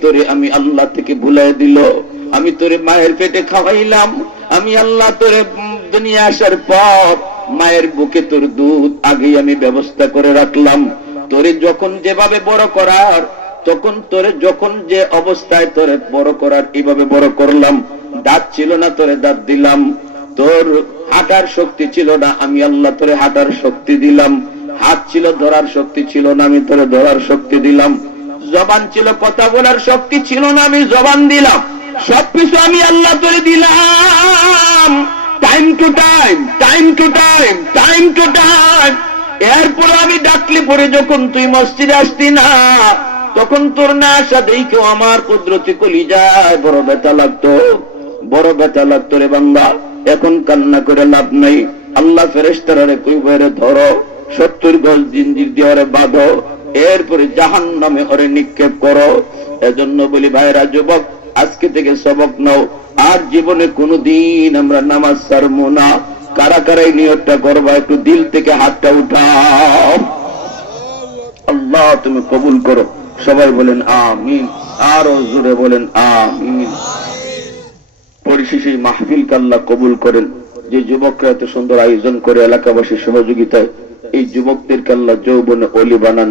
তোরে আমি আল্লাহ থেকে ভুলাই দিল? আমি তোরে মায়ের পেটে খাওয়াইলাম। আমি আল্লাহ তোরে দুনিয়া আসার পর মায়ের বুকে তোর দুধ আগেই আমি ব্যবস্থা করে রাখলাম। তোরে যখন যেভাবে বড় করার, তখন তোরে যখন যে অবস্থায় তোরে বড় করার এইভাবে বড় করলাম। দাঁত ছিল না, তোরে দাঁত দিলাম। তোর হাঁটার শক্তি ছিল না, আমি আল্লাহ তোরে হাঁটার শক্তি দিলাম। হাত ছিল, ধরার শক্তি ছিল না, আমি তোরে ধরার শক্তি দিলাম। জবান ছিল, কথা বলার শক্তি ছিল না, আমি জবান দিলাম। সবকিছু আমি আল্লাহ তোরে দিলাম। Time to time time to time time to time এরপরে আমি ডাকলে পরে যখন তুই মসজিদে আসতি না, তখন তোর না আসা দেখেও আমার কুদরতি কলি যায় বড় ব্যথা লাগতো। বড় ব্যথা লাগতো রে বাংলা এখন কান্না করে লাভ নাই। আল্লাহ ফেরেস্তারে কই বাইরে ধরো। সত্তর গজ জিঞ্জির দিয়ে ওরে বাঁধো এরপরে জাহান নামে ওরে নিক্ষেপ করো। এজন্য বলি ভাইরা, যুবক, আজকে থেকে সবক নাও। আর জীবনে কোনোদিন আমরা নামাজ সারবো না। কারা কারাই নিয়তটা করবা, একটু দিল থেকে হাতটা উঠাও। আল্লাহ, তুমি কবুল করো। সবাই বলেন আমিন। আরও জোরে বলেন আমিন। পরিশেষে মাহফিল কাল্লা কবুল করেন। যে যুবকরা এত সুন্দর আয়োজন করে এলাকাবাসীর সহযোগিতায় এই যুবকদেরকে আল্লাহ যৌবনে অলি বানান।